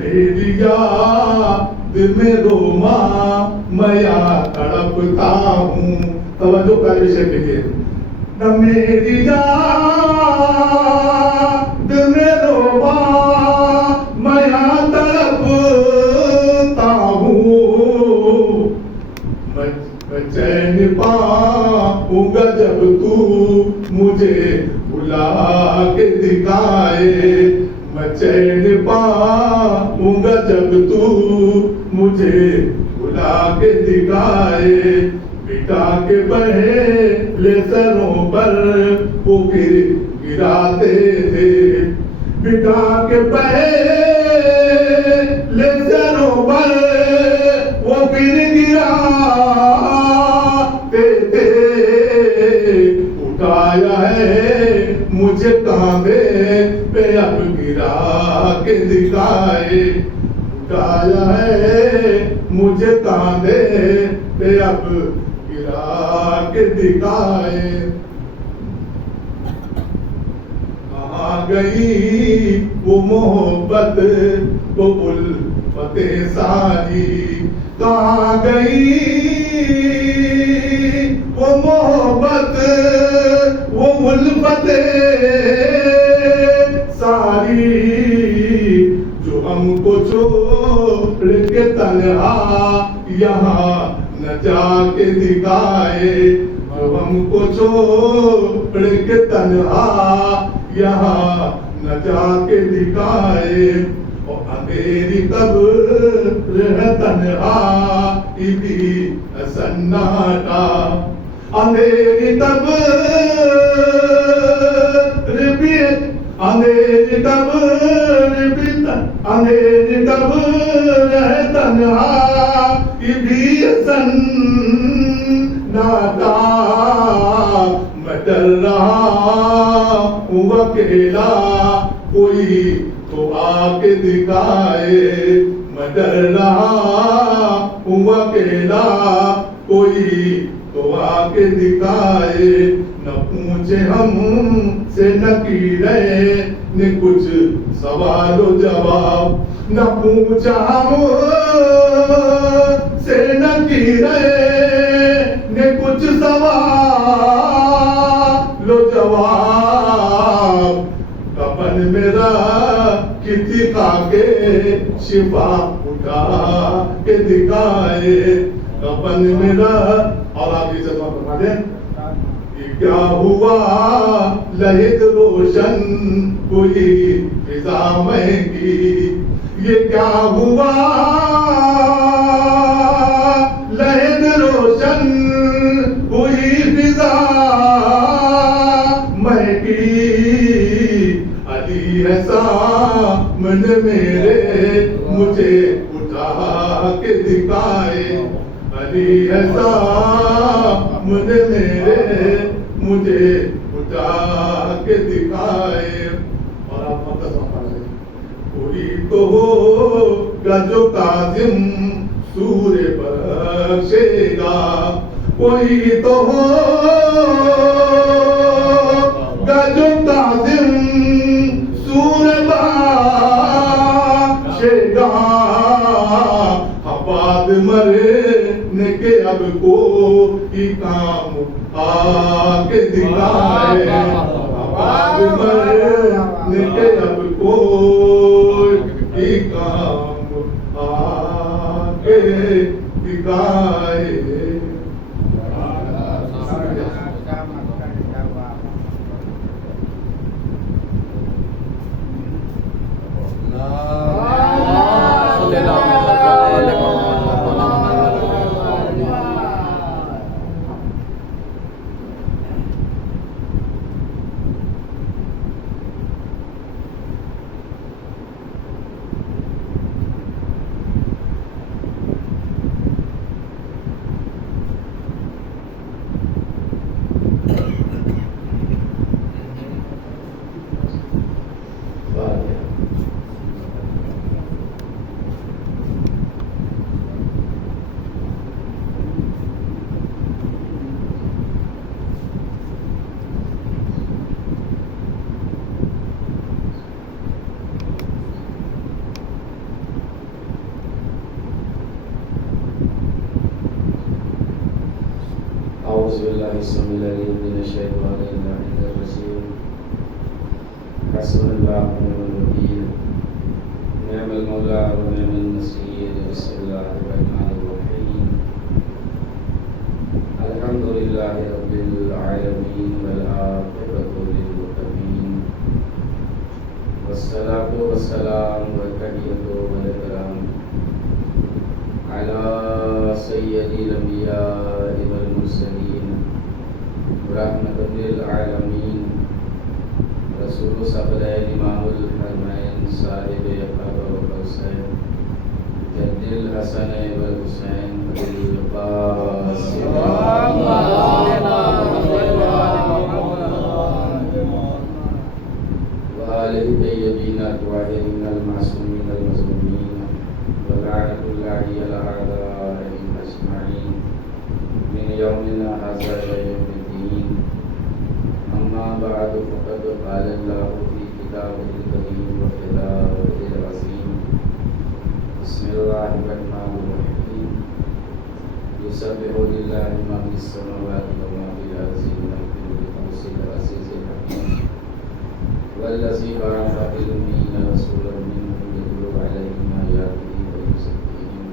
میری یاد میں روما میا تڑپتا ہوں. توجہ کا وشے دیکھیے. نہ میری یاد میں روما میا تڑپتا ہوں. میں چین پاؤں گا جب تو مجھے بلا کے دکھائے. میں چین پاؤں گا جب تو مجھے بلا کے دکھائے. بٹا کے پہلے سروں پر وہ گراتے تھے. بٹا کے پہلے سروں پر وہ گراتے تھے. اٹھایا ہے مجھے کاندھے پہ اب گرا کے دکھائے. اٹھایا ہے مجھے کاندھے پہ اب گرا کے دکھائے. کہاں گئی وہ محبت وہ الفت ساری. کہاں گئی وہ محبت وہ الفت ساری جو ہم کو چھوڑ کے تنہا یہاں نہ جا کے دکھائے. جو ہم کو چھوڑ کے تنہا یہاں نہ جا کے دکھائے. اور اندھیری قبر ہے تنہا بھی سناٹا. اندھیری قبر بھی اندھیری قبر ہے تنہا بھی سناٹا. میں ڈر رہا ہوں اکیلا کوئی تو آ کے دکھائے. میں ڈر رہا ہوں اکیلا کوئی تو آ کے دکھائے. نہ پوچھے ہم سے نکیرے نے کچھ سوال و جواب. نہ پوچھا ہم سے نکیرے نے کچھ سوال و جواب. کفن میرا کتی کھا کے شفا اٹھا کے دکھائے. کفن میرا. اور آپ یہ جذبہ فرما دیں. کیا ہوا لہد روشن کوئی فضا مہنگی. یہ کیا ہوا لہد روشن کوئی فضا مہنگی. علی ہے سامنے میرے مجھے اٹھا کے دکھائے. علی ہے سامنے میرے مجھے اٹھا کے دکھائے. اور آپ مقدس پڑھیں. کوئی تو ہوگا جو کاظم سور بخشے گا. کوئی تو ہوگا جو کاظم سور بخشے گا. بعد مرنے کے اب کوئی کام آ کے دکھائے. بعد مرنے کے اب کوئی کام آ کے دکھائے. أعوذ بالله السميع العليم من الشيطان اللعين الرجيم. حسبنا الله ونعم الوكيل، نعم المولى ونعم النصير. بسم الله الرحمن الرحيم. الحمد لله رب العالمين والعاقبة للمتقين، والصلاة والسلام والتحية والإكرام على سيد الأنبياء والمرسلين رحمة للعالمين رسول ثقلين إمام الحرمين صاحب القاب والقوسين جد الحسن والحسين أبي القاسم وآله الطيبين الطاهرين المعصومين المظلومين، ولعنة الله على أعدائهم أجمعين من يومنا هذا إلى يوم الدين. أما بعد فقد قال الله في كتابه الكريم وكتابه العظيم. بسم الله الرحمن الرحيم. يسبح لله ما في السماوات وما في الأرض الملك القدوس العزيز الحكيم، والذي بعث في الأميين رسولا منهم يتلو عليهم آياته ويزكيهم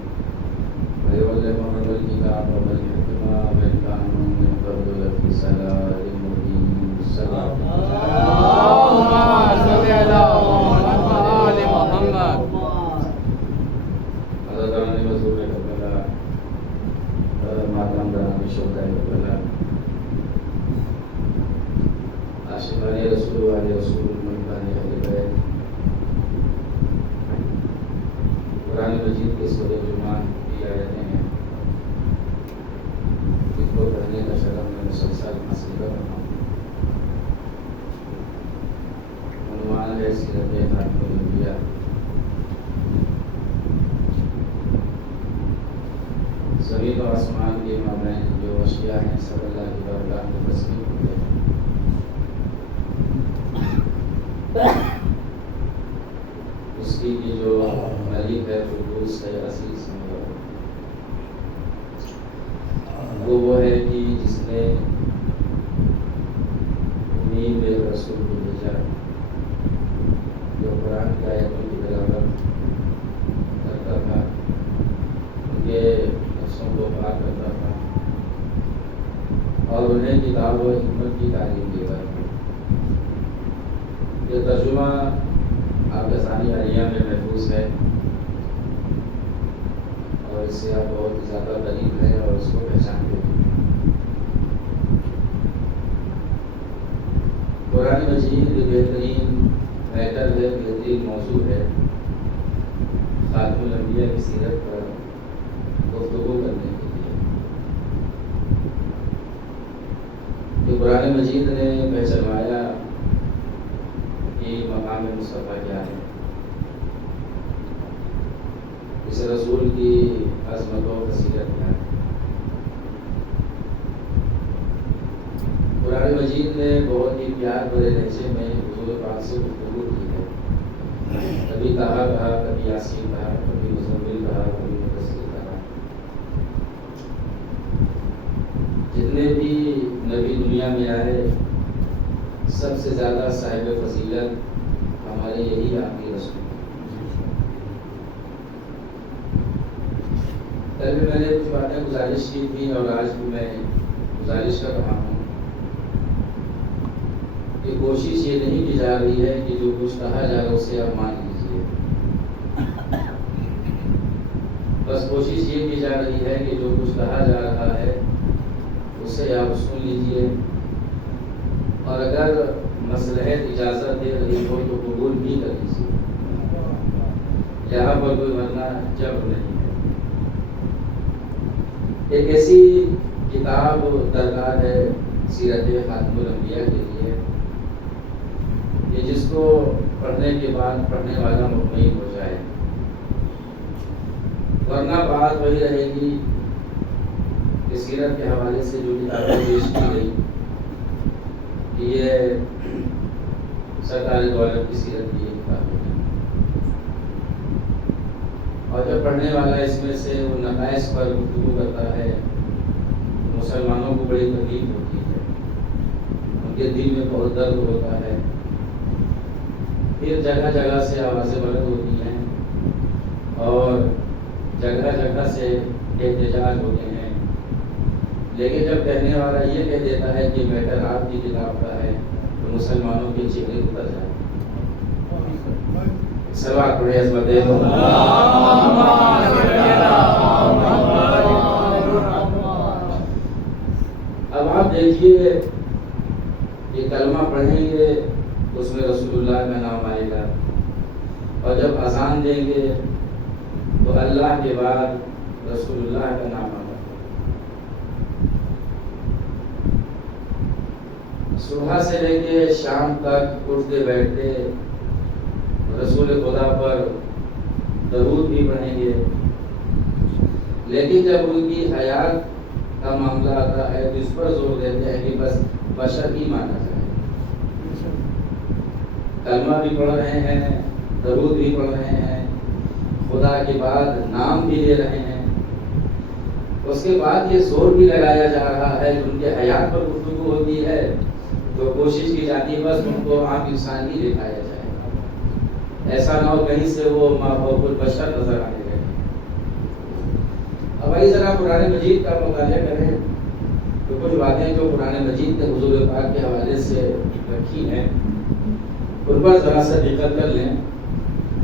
ويعلمهم الكتاب والحكمة وإن كانوا من قبل لفي ضلال مبين. اللهم صل على محمد وآل محمد. حضرتان مزور کربلا، ماتم برام شوکہ کربلا، عاشقان رسول والے رسول محبان اہل بیت، قرآن مجید کے سورہ جمعہ کی آیتیں ہیں جن کو پڑھنے کا شرف میں مسلسل حاصل کر رہا ہوں. عنوان ہے سیرت خاتم الانبیاء. زمین و آسمان کے مابین جو اشیاء ہیں سب اللہ کی بارگاہ میں تسلیم ہوتے ہیں. اس کی جو ملک ہے قدوس ہے عزیز ہے، وہ ہے کہ جس نے امین رسول کو بھیجا جو قرآن کی آیتوں کی تلاوت کرتا تھا، ان کے نفسوں کو پاک کرتا تھا اور انہیں کتاب و حکمت کی تعلیم دیتا تھا. یہ ترجمہ آپ لسانی عالیہ میں محفوظ ہے اور اس سے آپ بہت زیادہ قریب ہے اور اس کو پہچانتے ہیں. قرآن مجید بہترین میٹر ہے، بہترین موضوع ہے خاتم الانبیاء کی سیرت پر گفتگو کرنے کے لیے. کہ قرآن مجید نے پہچانوایا کہ مقام مصطفیٰ کیا ہے، اس رسول کی عظمت و فضیلت کیا ہے. قرآن مجید نے بہت ہی پیار بھرے لہجے میں حضور پاک سے گفتگو کی ہے. کبھی طہا کہا، کبھی یاسین کہا، کبھی مزمل کہا، کبھی مدثر کہا. جتنے بھی نبی دنیا میں آئے سب سے زیادہ صاحب فضیلت ہمارے یہی آخری رسول. کل بھی میں نے کچھ باتیں گزارش کی تھی اور آج بھی میں گزارش کر رہا ہوں کہ کوشش یہ نہیں کی جا رہی ہے کہ جو کچھ کہا جا رہا ہے اسے آپ مان لیجیے، بس کوشش یہ کی جا رہی ہے کہ جو کچھ کہا جا رہا ہے اسے آپ سن لیجیے اور اگر مصلحت اجازت دے رہی ہو تو قبول بھی کر لیجیے. یہاں پر کوئی ورنہ جبر نہیں ہے. ایک ایسی کتاب درکار ہے سیرت خاتم الانبیاء کے لیے کہ جس کو پڑھنے کے بعد پڑھنے والا مطمئن ہو جائے، ورنہ بات وہی رہے گی کہ سیرت کے حوالے سے جو کتابیں پیش کی گئی کہ یہ سرکار دولت کی سیرت کی یہ کتابیں ہیں، اور جب پڑھنے والا اس میں سے وہ نقائص پر گفتگو کرتا ہے، مسلمانوں کو بڑی تکلیف ہوتی ہے، ان کے دل میں بہت درد ہوتا ہے. پھر جگہ جگہ سے آوازیں بلند ہوتی ہیں اور جگہ جگہ سے احتجاج ہوتے ہیں. لیکن جب کہنے والا یہ کہہ دیتا ہے کہ میٹر آپ کی کتاب کا ہے تو مسلمانوں کے چہرے اتر جائیں. سلوات پڑھیں عظمت ہے. اب آپ دیکھیے یہ کلمہ پڑھیں گے اس میں رسول اللہ کا نام آئے گا، اور جب اذان دیں گے تو اللہ کے بعد رسول اللہ کا نام آئے گا. صبح سے لے کے شام تک اٹھتے بیٹھتے رسول خدا پر درود بھی پڑھیں گے، لیکن جب ان کی حیات کا معاملہ آتا ہے تو اس پر زور دیتے ہیں کہ بس بشر ہی مانا جائے. کلمہ بھی پڑھ رہے ہیں، درود بھی پڑھ رہے ہیں، خدا کے بعد نام بھی لے رہے ہیں. اس کے بعد یہ زور بھی لگایا جا رہا ہے کہ ان کے حیات پر گفتگو ہوتی ہے تو کوشش کی جاتی ہے بس ان کو عام انسان ہی دکھایا جائے، ایسا نہ ہو کہیں سے وہ مافوق البشر نظر آنے لگے. اب آئیے ذرا قرآن مجید کا مطالعہ کریں تو کچھ باتیں جو قرآن مجید نے حضور پاک کے حوالے سے رکھی ہیں ان پر ذرا سا دقت کر لیں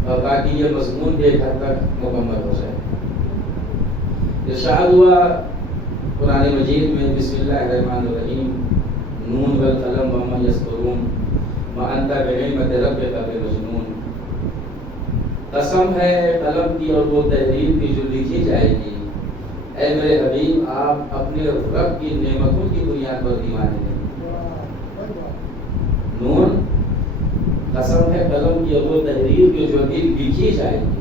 اور تاکہ یہ مضمون بھی ایک حد تک مکمل ہو جائے. ارشاد ہوا قرآن مجید میں بسم اللہ الرحمن الرحیم نون والقلم وما یسطرون ما انت بنعمت ربک بمجنون. قسم ہے قلم کی اور وہ تحریر کی جو لکھی جائے گی، اے میرے حبیب آپ اپنے رب کی نعمتوں کی بنیاد پر دیوانے ہیں. نون قسم ہے قلم کی اور وہ تحریر کی جو لکھی جائے گی،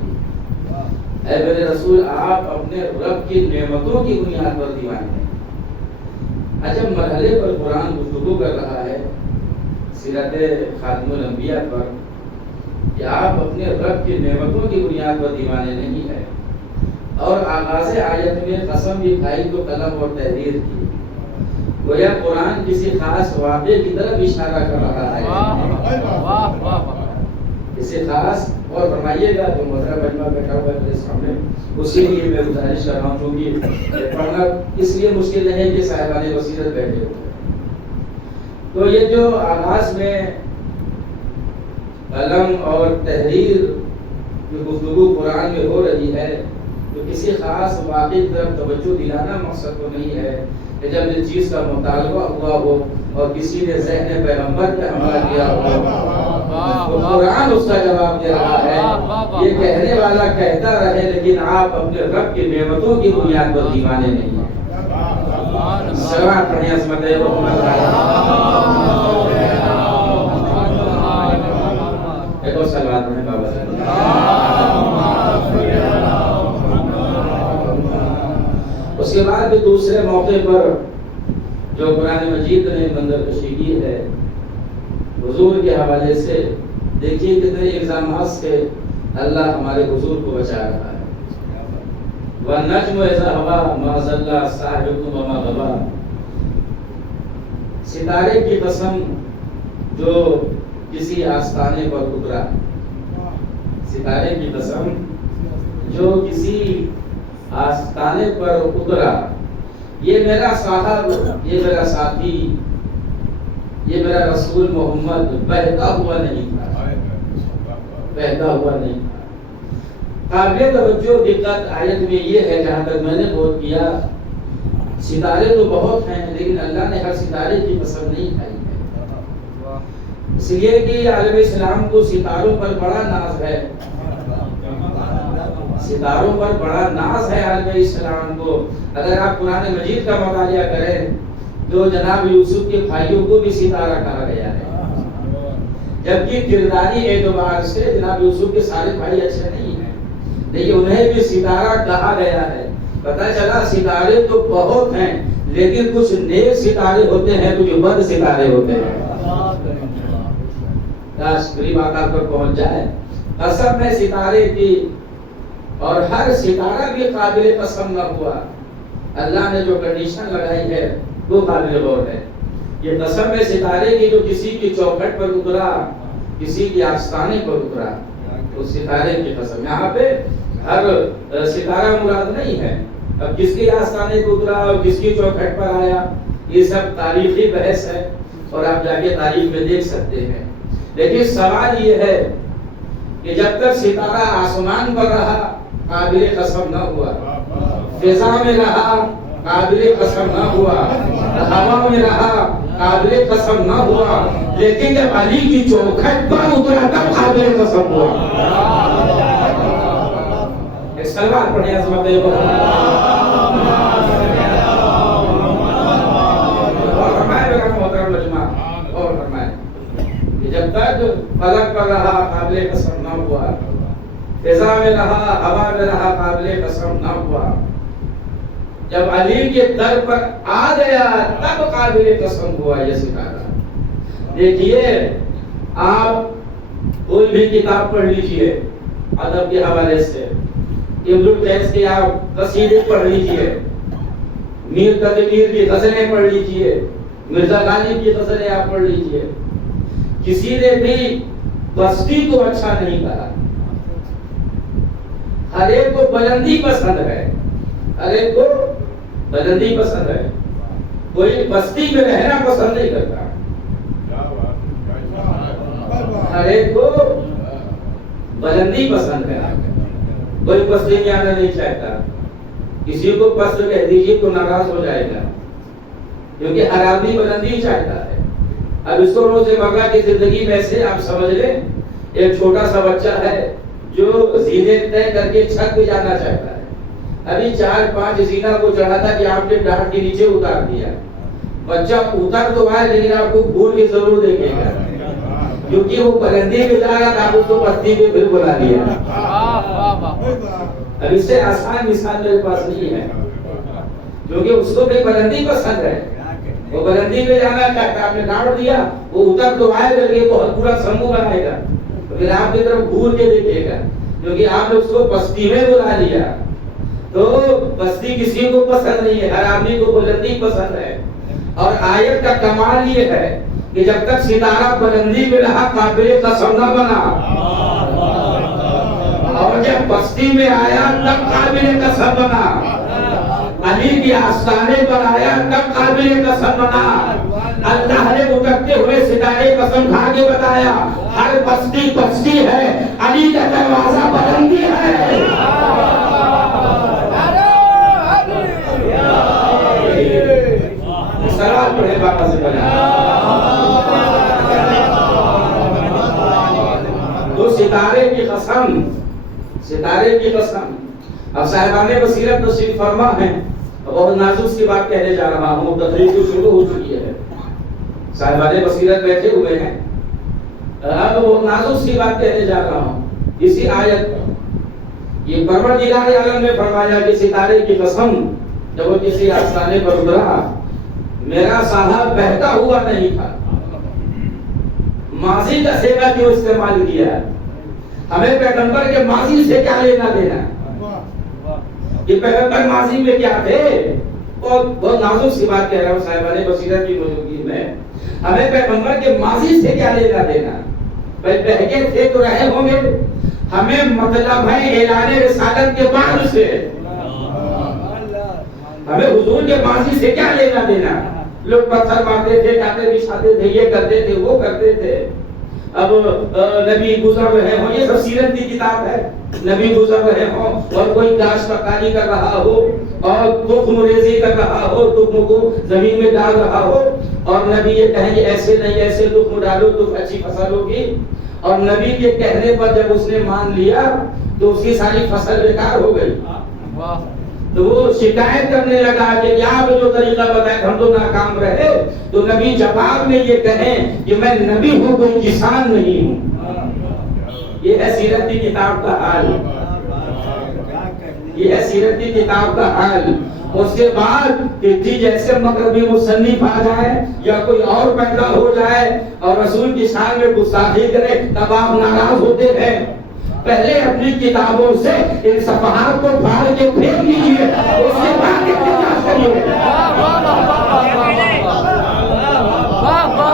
اے میرے رسول آپ اپنے رب کی نعمتوں کی بنیاد پر دیوانے ہیں. عجب مرحلے پر قرآن گفتگو کر رہا ہے سیرت خاتم الانبیاء پر کہ آپ اپنے رب کی نعمتوں کی بنیاد پر دیوانے نہیں ہیں، اور آغاز آیت میں قسم بھی کھائی تو قلم اور تحریر کی. گویا قرآن کسی خاص واقعے کی طرف اشارہ کر رہا ہے، کسی خاص. اور فرمائیے گا جو محترم مجمع بیٹھا ہوا ہے میرے سامنے، اسی لیے میں گزارش کر رہا ہوں کیونکہ پڑھنا اس لیے مشکل نہیں ہے کہ صاحبان بصیرت بیٹھے ہوئے ہیں. تو یہ جو آغاز میں قلم اور تحریر کی گفتگو قرآن میں ہو رہی ہے تو کسی خاص واقعے کی طرف توجہ دلانا مقصد تو نہیں ہے کہ جب اس چیز کا مطالبہ ہوا ہو اور کسی نے ذہن پیغمبر پہ حملہ کیا ہو تو قرآن اس کا جواب دے رہا ہے. یہ کہنے والا کہتا رہے لیکن آپ اپنے رب کی نعمتوں کی بنیاد پر دیوانے نہیں ہیں. سلام پڑھیں عظمت ہے ایک اور سلوات پڑھیں بابا سے. اس کے بعد بھی دوسرے موقع پر جو قرآن مجید نے منظر کشی کی ہے حضور کے حوالے سے، دیکھیے کتنے الزامات سے اللہ ہمارے حضور کو بچا رہا ہے. وَالنَّجْمُ إِذَا هَوَىٰ مَا ضَلَّ صَاحِبُكُمْ وَمَا غَوَىٰ. ستارے کی قسم جو کسی آستانے پر اترا، ستارے کی قسم جو کسی آستانے پر اترا. یہ میرا صاحب، یہ میرا ساتھی، یہ میرا رسول محمد بہتا ہوا نہیں تھا، بہتا ہوا نہیں تھا. قابل توجہ دقت آیت میں یہ ہے جہاں تک میں نے غور کیا، ستارے تو بہت ہیں لیکن اللہ نے ہر ستارے کی قسم نہیں کھائی ہے، اس لیے کہ عالم اسلام کو ستاروں پر بڑا ناز ہے، ستاروں پر بڑا ناز ہے عالم اسلام کو. اگر آپ قرآن مجید کا مطالعہ کریں تو جناب یوسف کے بھائیوں کو بھی ستارہ کہا گیا ہے، جبکہ کرداری اعتبار سے جناب یوسف کے سارے بھائی اچھے نہیں ہیں لیکن انہیں بھی ستارہ کہا گیا ہے. پتہ چلا ستارے تو بہت ہیں لیکن کچھ نیک ستارے ہوتے ہیں، کچھ بد ستارے ہوتے ہیں. کاش میری بات آپ پر پہنچ جائے. قسم ہے ستارے کی، اور ہر ستارہ بھی قابل قسم نہ ہوا. اللہ نے جو کنڈیشن لگائی ہے وہ قابل غور ہے. یہ قسم ہے ستارے کی جو کسی کی چوکھٹ پر اترا، کسی کی آستانے پر اترا، اس ستارے کی قسم. یہاں پہ ہر ستارہ مراد نہیں ہے. اب کس کی آستانے پر اترا اور کس کی چوکھٹ پر آیا، یہ سب تاریخی بحث ہے اور آپ جا کے تاریخ میں دیکھ سکتے ہیں. لیکن سوال یہ ہے کہ جب تک ستارہ آسمان پر رہا قابل قسم نہ ہوا، فضا میں رہا قابل قسم نہ ہوا، ہوا میں رہا قابل قسم نہ ہوا، لیکن جب علی کی چوکھٹ پر اترا تب قابل قسم ہوا. ایک سلوات پڑھیں عظمت اور فرمائے کہ جب تک فلک پر رہا قابل قسم نہ ہوا، فضا میں رہا ہوا میں رہا قابل قسم نہ ہوا، جب علی کے در پر آ گیا تب قابل قسم ہوا یہ ستارہ. دیکھیے آپ کوئی بھی کتاب پڑھ لیجئے ادب کے حوالے سے، ابن القیس کے آپ قصیدے پڑھ لیجئے، میر تقی کی غزلیں پڑھ لیجئے، مرزا غالب کی غزلیں آپ پڑھ لیجئے، کسی نے بھی پستی کو اچھا نہیں کہا. ہر ایک کو بلندی پسند ہے، ہر ایک کو بلندی پسند ہے، کوئی بستی میں رہنا پسند نہیں کرتا. ہر ایک کو بلندی پسند ہے، کوئی پستی میں آنا نہیں چاہتا. کسی کو پست کہہ دیجیے تو ناراض ہو جائے گا، کیونکہ ہر آدمی بلندی چاہتا ہے. اب اس کو روز مرہ کی زندگی میں سے آپ سمجھ لیں، ایک چھوٹا سا بچہ ہے جو زینے طے کر کے چھت پہ جانا چاہتا ہے. ابھی 4-5 زینہ کو چڑھا تھا کہ آپ نے ڈانٹ کے نیچے اتار دیا. بچہ اتر تو آئے لیکن آپ کو گھور کے ضرور دیکھے گا، کیونکہ وہ بلندی پہ جا رہا تھا، آپ اس کو پستی پہ پھر بلا دیا. اب اس سے آسان مثال میرے پاس نہیں ہے، کیونکہ اس کو بھی بلندی پسند ہے، وہ بلندی پہ جانا چاہتا ہے. آپ نے ڈانٹ دیا، وہ اتر تو آئے کر کے بہت پورا سمو بنائے گا، پھر آپ کی طرف گھور کے دیکھے گا، کیونکہ آپ نے اس کو پستی میں بلا لیا. تو پستی کسی کو پسند نہیں ہے، ہر آدمی کو بلندی پسند ہے. اور آیت کا کمال یہ ہے کہ جب تک ستارہ بلندی میں رہا قابل قسم نہ بنا، اور جب پستی میں آیا تب قابل قسم بنا. علی کی آستانے پر آیا تب قابل قسم بنا. اللہ نے اترتے ہوئے ستارے قسم کھا کے بتایا ہر پستی پستی ہے، علی کا دروازہ بلندی ہے. سوال پڑھے باقا سے بنا تو ستارے کی قسم، ستارے کی قسم. اب صاحبان بصیرت تشریف فرما ہیں، بہت نازک سی بات کہنے جا رہا ہوں، تقریر تو شروع ہو چکی ہے، صاحبان بصیرت بیٹھے ہوئے ہیں. اب بہت نازک سی بات کہنے جا رہا ہوں. اسی آیت یہ پروردگار عالم نے فرمایا کہ ستارے کی قسم جب وہ کسی آستانے پر اترا، میرا صاحب بہتا ہوا نہیں تھا. ماضی کا صیغہ کیوں استعمال کیا؟ ہمیں پیغمبر کے ماضی سے کیا لینا دینا؟ یہ پیغمبر ماضی میں کیا تھے؟ بہت نازک سی بات کہہ رہا ہوں صاحبان بصیرت کی موجودگی میں. ہمیں پیغمبر کے ماضی سے کیا لینا دینا؟ بھائی بہکے تھے تو رہے ہوں گے، ہمیں مطلب ہے اعلان رسالت کے بعد سے. ہمیں حضور کے ماضی سے کیا لینا دینا؟ لوگ پتھر مارتے تھے، کاٹے بچھاتے تھے، یہ کرتے تھے، وہ کرتے تھے. اب نبی گزر رہے ہوں، یہ سب سیرت کی کتاب ہے، نبی گزر رہے ہوں اور کوئی کاشتکاری کر رہا ہو اور تخم ریزی کر رہا ہو، تخم کو زمین میں ڈال رہا ہو، اور نبی یہ کہیں کہ ایسے نہیں ایسے تخم ڈالو تو اچھی فصل ہوگی، اور نبی کے کہنے پر جب اس نے مان لیا تو اس کی ساری فصل بیکار ہو گئی. تو وہ شکایت کرنے لگا کہ آپ جو طریقہ بتائے ہم تو ناکام رہے. تو نبی جواب میں یہ کہیں کہ میں نبی ہوں، کوئی کسان نہیں ہوں. یہ ہے سیرت کی کتاب کا حال، یہ ہے سیرت کی کتاب کا حال. اس کے بعد کہ جیسے مغربی مصنف آ جائے یا کوئی اور پیدا ہو جائے اور رسول کی شان میں گستاخی کرے تب آپ ناراض ہوتے ہیں. پہلے اپنی کتابوں سے ان صفحات کو پھاڑ کے پھینک دیجیے، اس کے بعد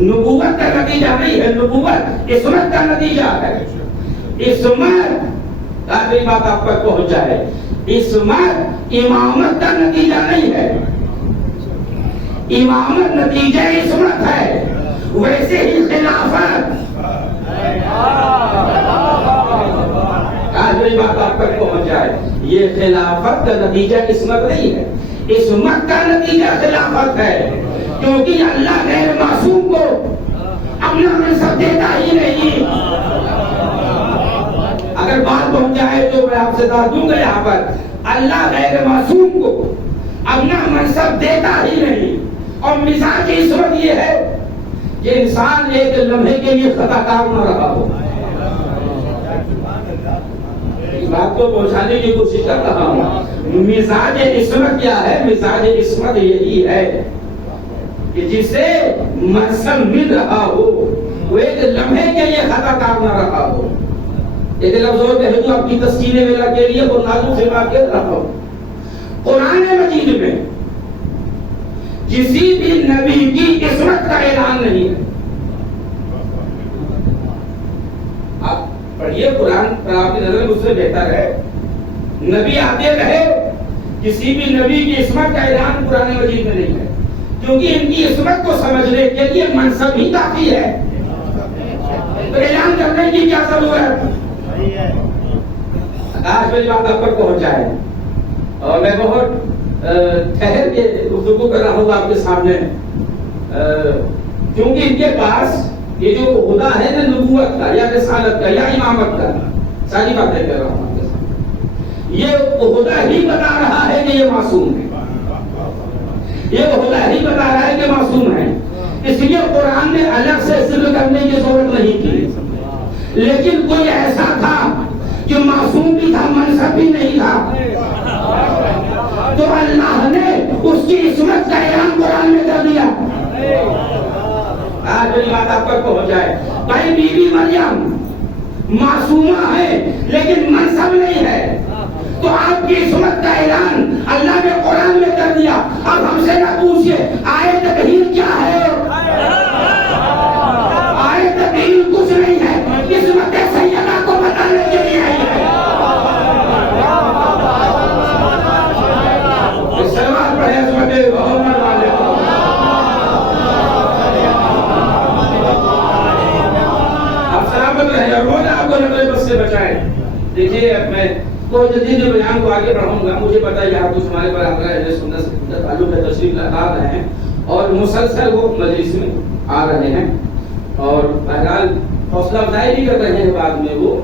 نبوت کا نتیجہ نہیں ہے، نبوت عصمت کا نتیجہ ہے. عصمت آخری بات آپ پر پہنچ جائے، عصمت امامت کا نتیجہ نہیں ہے، امامت نتیجہ عصمت ہے. ویسے ہی خلافت آخری بات آپ تک پہنچ جائے، یہ خلافت کا نتیجہ عصمت نہیں ہے، عصمت کا نتیجہ خلافت ہے. کیونکہ اللہ غیر معصوم کو اپنا منصب دیتا ہی نہیں. اگر بات پہنچ جائے تو میں آپ سے بتا دوں گا یہاں پر، اللہ غیر معصوم کو اپنا منصب دیتا ہی نہیں. اور مزاج عصمت یہ ہے کہ انسان ایک لمحے کے لیے خطا کار نہ رہا ہو. بات کو پہنچانے کی کوشش کر رہا ہوں. مزاج عصمت کیا ہے؟ مزاج عصمت یہی ہے کہ جسے منصب مل رہا ہو وہ ایک لمحے کے لیے خطا کار نہ رہا ہو. ایک لفظ اور کہہ دوں اپنی تسکین ویلا کے لیے، وہ نازک سے بات کہہ رہا ہوں. قرآن مجید میں کسی بھی نبی کی عصمت کا اعلان نہیں ہے. آپ پڑھیے قرآن پر، آپ کی نظر میں اس سے بہتر ہے. نبی آتے رہے، کسی بھی نبی کی عصمت کا اعلان قرآن مجید میں نہیں ہے، کیونکہ ان کی عصمت کو سمجھنے کے لیے منصب ہی کافی ہے، تو اعلان کرنے کی کیا ضرورت؟ آج میری بات آپ پر پہنچ جائے، اور میں بہت ٹھہر کے گفتگو کر رہا ہوں آپ کے سامنے، کیونکہ ان کے پاس یہ جو عہدہ ہے نا نبوت کا یا رسالت کا یا امامت کا، ساری باتیں کر رہا ہوں آپ کے سامنے. یہ عہدہ ہی بتا رہا ہے کہ یہ معصوم ہے، یہ عہدہ ہی بتا رہا ہے کہ معصوم ہے. اس لیے قرآن نے الگ سے ذکر کرنے کی ضرورت نہیں کی. لیکن کوئی ایسا تھا جو معصوم بھی تھا، منصب بھی نہیں تھا، تو اللہ نے اس کی عصمت کا اعلان قرآن میں کر دیا. آج میری بات آپ تک پہنچ جائے. بھائی بی بی مریم معصومہ ہے لیکن منصب نہیں ہے، تو آپ کی عصمت کا اعلان اللہ نے قرآن میں کر دیا. اب ہم سے نہ پوچھئے آیت تطہیر کیا ہے، آیت تطہیر کچھ نہیں ہے، عصمت سیدہ کو بتانے کے لیے آئی ہے. سلوات پڑھے عصمت محمد والے. آپ سلامت رہے اور روز آپ کو نظر بس سے بچائیں. دیکھیے اب میں کوئی جدید بیان کو آگے بڑھاؤں گا. مجھے پتا ہے آپ کچھ ہمارے پر آپ کا سنت سے تعلق ہے، تشریف لا رہے ہیں اور مسلسل وہ مجلس میں آ رہے ہیں، اور بہرحال حوصلہ افزائی بھی کر رہے ہیں بعد میں وہ،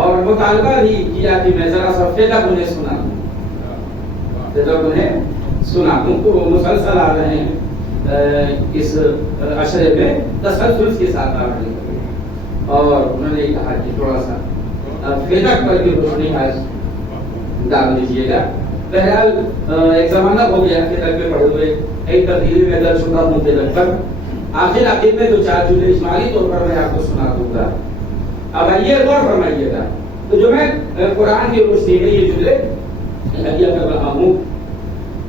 اور مطالبہ بھی کیا کہ میں ذرا سا فقہ انہیں سنا دوں، تو وہ مسلسل آ رہے ہیں اس عشرے میں تسلسل کے ساتھ آ رہے ہیں. اور انہوں نے کہا کہ تھوڑا سا فقہ پر بھی روشنی آج ڈال دیجیے گا. بہرحال ایک زمانہ ہو گیا فقہ پہ پڑھے ہوئے، ایک تبدیلی میں درج شدہ مدے لگ کر آخر میں دو چار جملے اجمالی طور پر میں آپ کو سنا دوں گا. اب آئیے غور فرمائیے گا. تو جو میں قرآن کی روشنی میں یہ جملے ہدیہ کر رہا ہوں،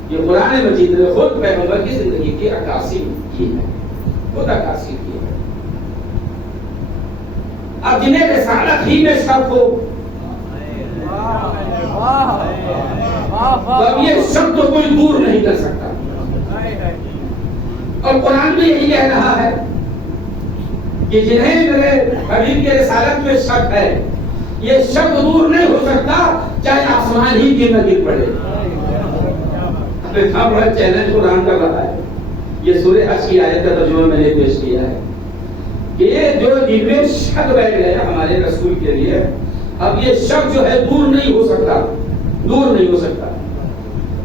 یہ قرآن مجید نے خود پیغمبر کی زندگی کی عکاسی کی ہے، خود عکاسی کی ہے. اب جنہیں رسالت ہی میں شک ہو، اب یہ شک تو کوئی دور نہیں کر سکتا. اور قرآن بھی یہی کہہ رہا ہے کہ جنہیں میرے حبیب کے رسالت میں شک ہے، یہ شک دور نہیں ہو سکتا چاہے آسمان ہی کی نہ گر پڑے. اتنا بڑا چیلنج قرآن کر رہا ہے. یہ سورہ حج کی آیت کا ترجمہ میں نے پیش کیا ہے کہ یہ جو دل میں شک بیٹھ گیا ہمارے رسول کے لیے، اب یہ شک جو ہے دور نہیں ہو سکتا، دور نہیں ہو سکتا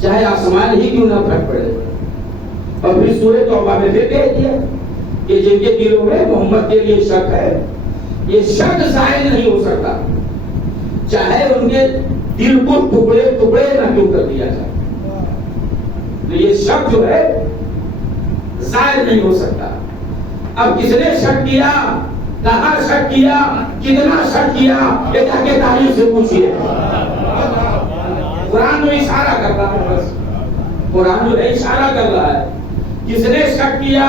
چاہے آسمان ہی کیوں نہ پھٹ پڑے. اور پھر سورہ توبہ میں پھر کہہ دیا کہ جن کے دلوں میں محمد کے لیے شک ہے، یہ شک ظاہر نہیں ہو سکتا چاہے ان کے دل کو ٹکڑے ٹکڑے نہ کیوں کر دیا جائے. تو یہ شک جو ہے ظاہر نہیں ہو سکتا. اب کس نے شک کیا، کہاں شک کیا، کتنا شک کیا، یہ جا کے تاریخ سے پوچھئے. قرآن تو اشارہ کر رہا ہے، بس قرآن جو ہے اشارہ کر رہا ہے. کس نے شک کیا،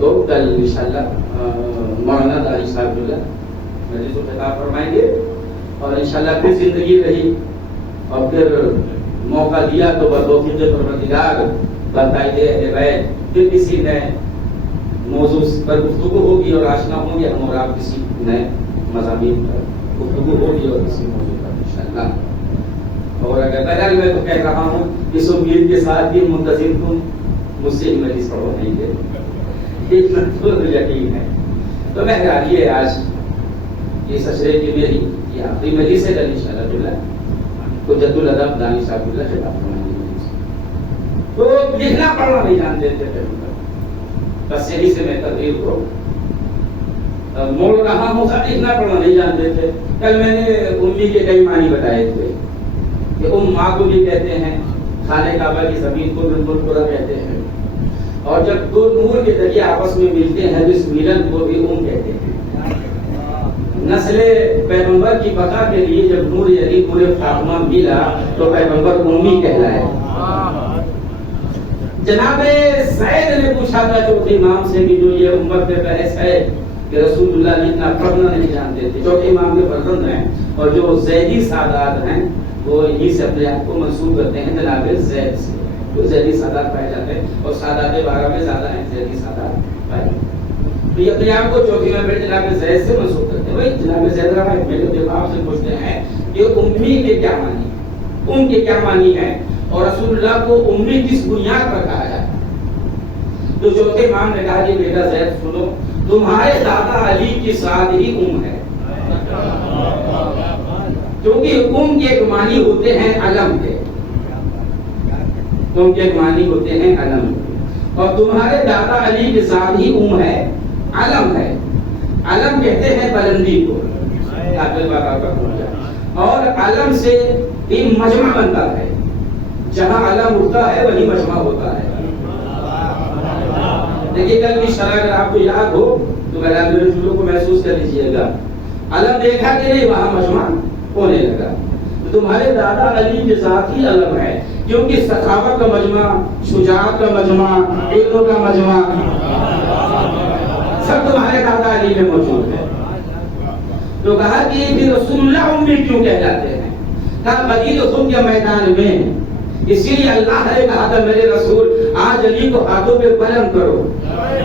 تو کل انشاءاللہ مولانا داری صاحب جو ہے مجلس و خطاب فرمائیں گے، اور انشاءاللہ پھر زندگی رہی اور پھر موقع دیا تو بتوفیق پروردگار بتائیے اہل بیت پھر کسی نئے موضوع پر گفتگو ہوگی اور آشنا ہوں گے ہم اور آپ کسی نئے مضامین پر گفتگو ہوگی اور کسی موضوع پر انشاءاللہ۔ اور اگر بہرحال میں تو کہہ رہا ہوں اس امید کے ساتھ بھی منتظر ہوں مجھ سے مجلس پڑھو نہیں گے، یقین ہے۔ تو بہرحال یہ آج یہ سچرے کی میری یہ آخری مجلس ہے، کل انشاءاللہ باللہ حجت الادب دانی صاحب اللہ خطاب فرمائیں گے۔ تو لکھنا پڑھنا نہیں جانتے تھے، بس یہی سے میں تقریر کو موڑ رہا ہوں، لکھنا پڑھنا نہیں جانتے تھے۔ کل میں نے امی کے کئی معنی بتائے تھے کہ ماں کو بھی کہتے ہیں، خانہ کعبہ کی زمین کو بالکل پورا کہتے ہیں، اور جب دو نور کے ذریعے آپس میں ملتے ہیں تو اس ملن کو بھی کہتے ہیں۔ نسل پیغمبر کی بقا کے لیے جب نور یعنی پورے فاطمہ ملا تو پیغمبر امی کہلائے۔ جناب سعید نے پوچھا تھا چوتھے امام سے کہ جو یہ امت میں بحث ہے کہ رسول اللہ اتنا پڑھنا نہیں جانتے تھے، چوتھے امام کے فرزند ہیں اور جو زیدی سادات ہیں وہ انہی سے اپنے آپ کو منسوب کرتے ہیں جناب زید سے، وہ زیدی سادات پائے جاتے ہیں اور سادات 12 میں زیادہ ہیں زیدی سادات پائے جاتے ہیں۔ تو یہ اپنے آپ کو چوتھی میں بیٹھ جناب زید سے منسوب کرتے ہیں۔ بھائی جناب زید روایت میں جو آپ سے پوچھتے ہیں کہ امی کے کیا معنی، ام کے کیا معنی ہے اور رسول اللہ کو امی کس بنیاد پر کہا جاتا ہے؟ تو چوتھے امام نے کہا کہ بیٹا زید سنو، تمہارے دادا علی کی ساتھ ہی ام ہے، کیونکہ ام کے ایک معنی ہوتے ہیں علم کے، ام کے ایک معنی ہوتے ہیں علم، اور تمہارے دادا علی کے ساتھ ہی ام ہے، علم ہے۔ علم کہتے ہیں بلندی کو، اور علم سے ایک مجمع بنتا ہے، جہاں علم اٹھتا ہے وہی مجمع ہوتا ہے۔ دیکھیے کل کی شرح اگر آپ کو یاد ہو تو میرے جملوں کو محسوس کر لیجئے گا، علم دیکھا کہ نہیں وہاں مجمع ہونے لگا۔ تمہارے دادا علی کے ساتھ ہی علم ہے، کیونکہ سخاوت کا مجمع، شجاعت کا مجمع، علم کا مجمع سب تمہارے دادا علی میں موجود ہے۔ تو کہا کہ پھر رسول اللہ امی کیوں کہلاتے ہیں؟ کہا بدید خود کے میدان میں، اسی لیے اللہ نے کہا تھا میرے رسول آج علی کو ہاتھوں پہ بلند کرو،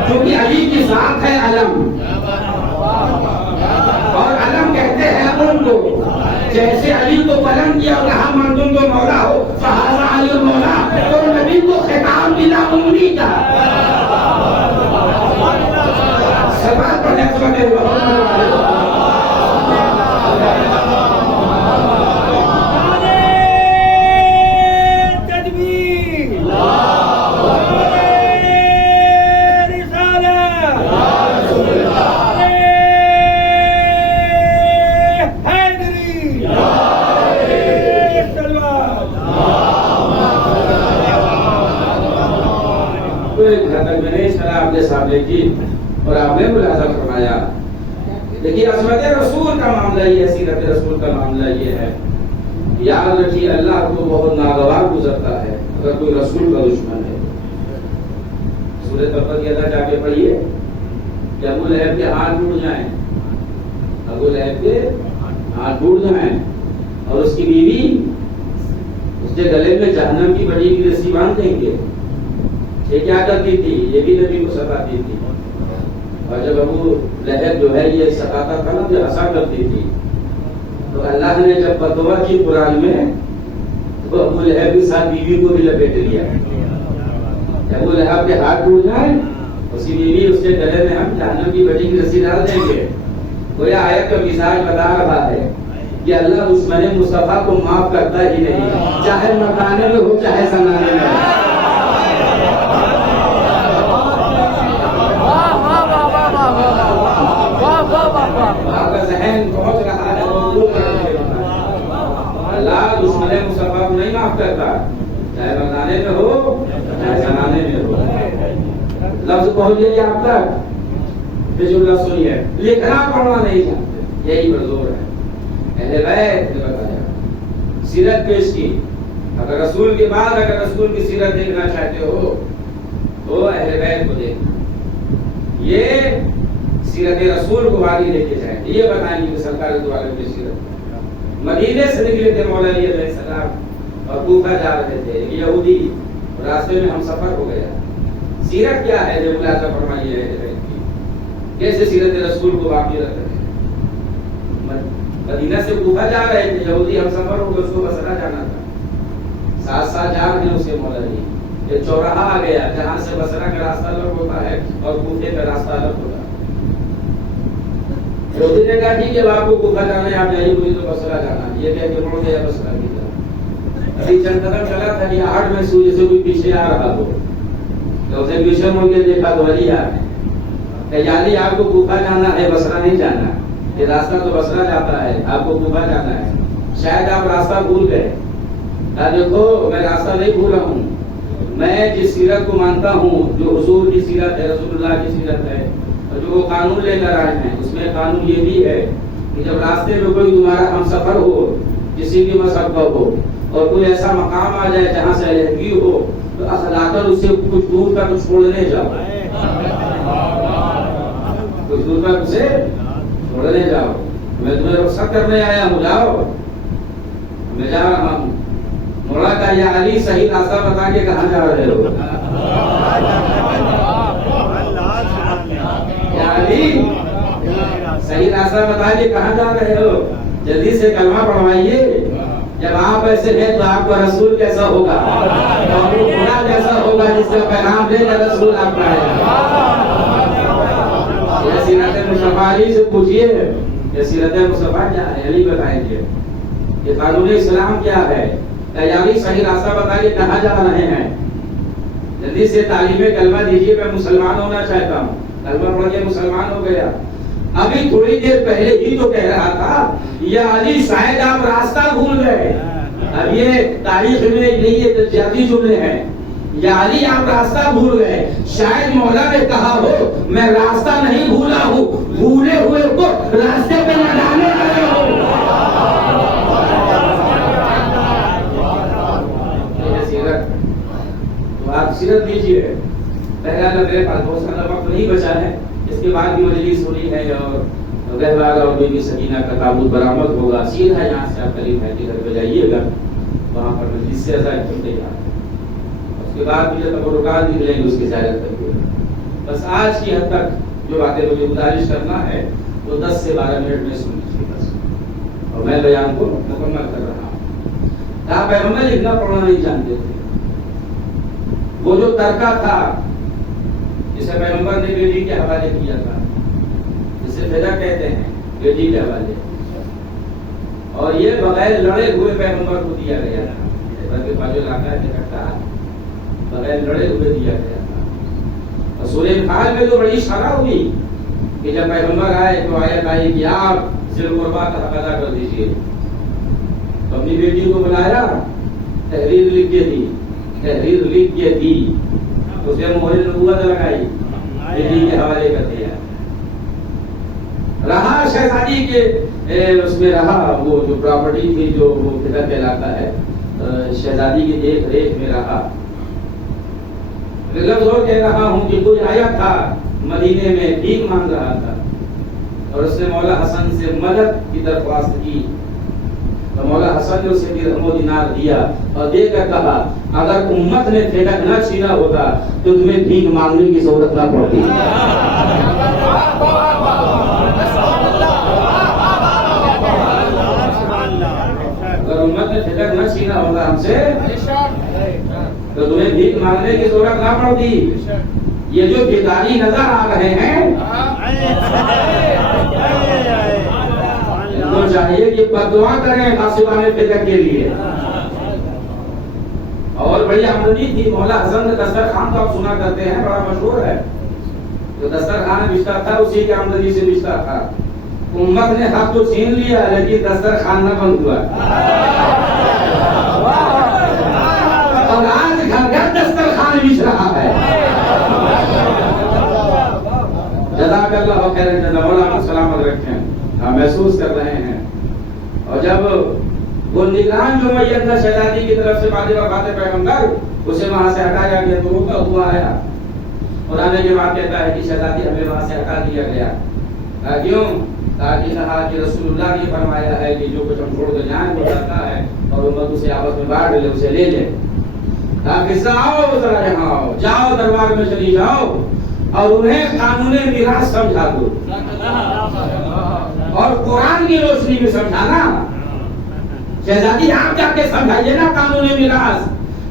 کیونکہ علی کی ذات ہے علم، اور علم کہتے ہیں ان کو، جیسے علی کو بلند کیا اور کہا من تم کو مولا ہو فہذا علی المولا، تو نبی کو خطاب ملا امی کا۔ سبات پڑھنے سبتے ہوئے کی اور آپ نے ملاحظہ فرمایا۔ دیکھیے عصمت رسول کا معاملہ یہ ہے، سیرت رسول کا معاملہ یہ ہے، یاد رکھیے اللہ کو بہت ناگوار گزرتا ہے اگر کوئی رسول کا دشمن ہے۔ سورۃ تبت کی ادا جا کے پڑھیے کہ ابو لہب کے ہاتھ ٹوٹ جائیں، ابو لہب کے ہاتھ ٹوٹ جائیں اور اس کی بیوی اس کے گلے میں جہنم کی بڑی ہوئی رسی باندھ دیں گے۔ یہ کیا کرتی تھی؟ یہ بھی نبی کو ستاتی تھی، اور جب ابو لہب جو ہے یہ ستاتا تھا نا تو ہنسا کرتی تھی، تو اللہ نے جب بدعا کی قرآن میں تو ابو لہب کے ساتھ بیوی کو بھی لپیٹ لیا۔ ابو لہب کے ہاتھ ٹوٹ جائیں اسی بیوی اس کے گلے میں ہم جہنم کی بڑی ہوئی رسی ڈال دیں گے۔ گویا آیت کا مزاج بتا رہا ہے کہ اللہ دشمن مصطفیٰ کو معاف کرتا ہی نہیں، چاہے مکانے میں ہو چاہے زنانے میں ہو۔ آپ کا ذہن پہنچ رہا ہے، اللہ دشمن مصطفیٰ کو نہیں معاف کرتا، چاہے مکانے میں ہو چاہے زنانے میں ہو۔ لفظ پہنچ گئی آپ تک، جملہ سنیے، لکھنا پڑھنا نہیں جانتے، یہی پر زور ہے۔ اہل بیت نے بتایا، سیرت پیش کی، اگر رسول کے بعد اگر رسول کی سیرت دیکھنا چاہتے ہو تو اہل بیت کو دیکھنا۔ یہ سیرت رسول کو وادی لے کے جائیں، یہ بتائیں گے کہ سرکار دو عالم کی سیرت۔ مدینے سے نکلے تھے مولا علی علیہ السلام اور کوفہ جا رہے تھے، یہودی راستے میں ہم سفر ہو گیا۔ سیرت کیا ہے جو ملاحظہ فرمائیے ہے کیسے سیرت رسول کو باقی رکھ رہے ہیں۔ مدینہ سے کوفہ جا رہے تھے، یہودی ہم سفر ہو گئے، اس کو بصرہ جانا تھا، ساتھ جا رہے ہیں اسے مولا علی۔ یہ چوراہا آ گیا جہاں سے بصرہ کا راستہ الگ ہوتا ہے اور کوفے کا راستہ الگ ہوتا ہے۔ یہودی نے کہا ٹھیک ہے آپ کو کوفہ جانا ہے، آپ جائیے، مجھے تو بصرہ جانا ہے۔ یہ کہہ کے موڑ دیا بصرہ کی طرف۔ ابھی چند قدم چلا تھا کہ آٹھ میں سوئے سے کوئی پیچھے آ رہا ہو تو اسے پیچھے مڑ کے دیکھا تو علی آ گئے کہ یعنی آپ کو کوفہ جانا ہے، بصرہ نہیں جانا، یہ راستہ تو بصرہ جاتا ہے، آپ کو کوفہ جانا ہے، شاید آپ راستہ بھول گئے۔ کہا دیکھو میں راستہ نہیں بھولا ہوں، میں جس سیرت کو مانتا ہوں جو حضور کی سیرت ہے، رسول اللہ کی سیرت ہے، اور جو وہ قانون لے کر آئے ہیں اس میں قانون یہ بھی ہے کہ جب راستے میں کوئی تمہارا ہم سفر ہو کسی بھی مذہب کا ہو اور کوئی ایسا مقام آ جائے جہاں سے علیحدگی ہو تو اخلاقاً اسے کچھ دور تک چھوڑنے جاؤ، کچھ دور تک اسے چھوڑنے جاؤ، میں تمہیں رخصت کرنے آیا ہوں، جاؤ، میں جا رہا ہوں۔ مولا کا یا علی صحیح راستہ بتا کے کہاں جا رہے ہو؟ یا علی صحیح راستہ بتا کے کہاں جا رہے ہو؟ جلدی سے کلمہ پڑھوائیے۔ جب آپ ایسے ہیں تو آپ کا رسول کیسا ہوگا، خدا کیسا ہوگا جس کا پیغام دے کر رسول آپ کا ہے۔ یہ سیرت مصطفیٰ علی سے پوچھیے، یہ سیرت مصطفیٰ کیا ہے، علی بتائیں گے یہ قانون اسلام کیا ہے۔ علی صحیح راستہ بتا کے کہاں جا رہے ہیں؟ جلدی سے تعلیم کلمہ دیجیے، میں مسلمان ہونا چاہتا ہوں۔ کلمہ پڑھ کے مسلمان ہو گیا۔ ابھی تھوڑی دیر پہلے ہی تو کہہ رہا تھا یا علی شاید آپ راستہ بھول گئے۔ اب یہ تاریخ میں یہ تجزیاتی جملے ہیں، یا علی آپ راستہ بھول گئے، شاید مولا نے کہا ہو میں راستہ نہیں بھولا ہوں، بھولے ہوئے کو راستے پہ لگانے والے ہو۔ آپ سیرت دیجیے۔ پہلا میرے پاس بہت سارا وقت نہیں بچا ہے، اس کے بعد بھی مجلس ہونی ہے اور رہبر اور بی بی سکینہ کا تابوت برآمد ہوگا۔ سیدھا یہاں سے آپ قریب بھائی کے گھر پہ جائیے گا، وہاں پر مجلس سے عزائد کرتے ہیں۔ اس کے بعد مجھے تبرکات نکلیں گے اس کی زیارت کریے۔ بس آج کی حد تک جو باتیں مجھے گزارش کرنا ہے وہ 10 سے 12 منٹ میں سن لیجیے بس، اور میں بیان کو مکمل کر رہا ہوں۔ آپ پیغمبر لکھنا پڑھنا نہیں جانتے تھے۔ وہ جو ترکہ تھا جسے پیغمبر نے بیٹی کے حوالے کیا تھا، جسے فدا کہتے ہیں، بیٹی کے حوالے، اور یہ بغیر لڑے ہوئے پیغمبر کو دیا گیا تھا، بلکہ باجو علاقہ ہے کرتا بغیر لڑے ہوئے دیا گیا تھا۔ اور سورہ انفال میں تو بڑی شرح ہوئی کہ جب پیغمبر آئے تو آیت آئی کہ آپ ذی القربیٰ کا حق ادا کر دیجیے۔ تو اپنی بیٹی کو بلایا، تحریر لکھ کے دی، تحریر لکھ کے دی، اسے مہر نبوت لگائی، بیٹی کے حوالے کر دیا۔ رہا شہزادی کے اس میں رہا وہ جو پراپرٹی تھی جو وہ فدا کہلاتا ہے، شہزادی کی دیکھ ریکھ میں رہا۔ لفظ اور کہہ رہا ہوں کہ کوئی آیا تھا مدینے میں بھیک مانگ رہا تھا اور اس نے مولا حسن سے مدد کی درخواست کی، تو مولا حسن نے اسے درہم و دینار دیا اور دے کر کہا اگر امت نے فدق نہ چھینا ہوتا تو تمہیں بھیک مانگنے کی ضرورت نہ پڑتی۔ اگر امت نے فدق نہ چھینا ہوگا ہم سے تو تمہیں بھیک مانگنے کی ضرورت نہ پڑتی۔ یہ جو بیداری نظر آ رہے ہیں ان کو چاہیے کہ بددعا کریں غاصبان فدق کے لیے۔ اور بڑی آمدنی تھی، مولا حسن دسترخوان تو آپ سنا کرتے ہیں، بڑا مشہور ہے، جو دسترخوان بچتا تھا اسی کی آمدنی سے بچتا تھا۔ امت نے حق تو چھین لیا لیکن دسترخوان نہ بند ہوا، اور آج گھر گھر دسترخوان بچ رہا ہے۔ جزاک اللہ خیر، مولا سلامت رکھیں، ہم محسوس کر رہے ہیں۔ اور جب وہ نگران جو میت تھا شہزادی کی طرف سے بعد وفات پیغمبر، اسے وہاں سے ہٹایا گیا تو روتا ہوا آیا قرآن کے بعد کہتا ہے کہ شہزادی ہمیں وہاں سے ہٹا دیا گیا. کیوں؟ تاکہ کہا کہ رسول اللہ نے فرمایا ہے کہ جو کچھ ہم چھوڑ کر جائیں وہ جاتا ہے اور امت اسے آپس میں بانٹ لے, اسے لے لے. کہا آؤ ذرا یہاں آؤ, جاؤ دربار میں چلی جاؤ اور انہیں قانون میراث سمجھا دو اور قرآن کی روشنی میں سمجھانا. شہزادی آپ جا کے سمجھائیے نا قانون میراث.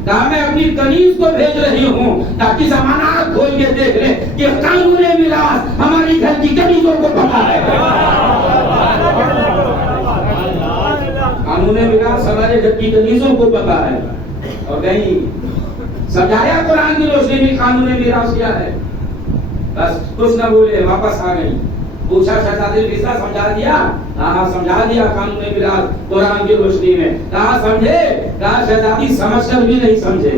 کہا میں اپنی کنیز کو بھیج رہی ہوں تاکہ ضمانات کھول کے دیکھ لے کہ قانون میراث ہماری گھر کی کنیزوں کو پتا ہے. قانون میراث ہمارے گھر کی کنیزوں کو پتا ہے. اور کہیں سمجھایا قرآن کی روشنی میں قانون میراث کیا ہے. بس کچھ نہ بولے, واپس آ گئی. پوچھا شہزادی قصہ سمجھا دیا؟ ہاں سمجھا دیا قانون میراث قرآن کی روشنی میں. کہا سمجھے؟ کہا شہزادی سمجھ کر بھی نہیں سمجھے.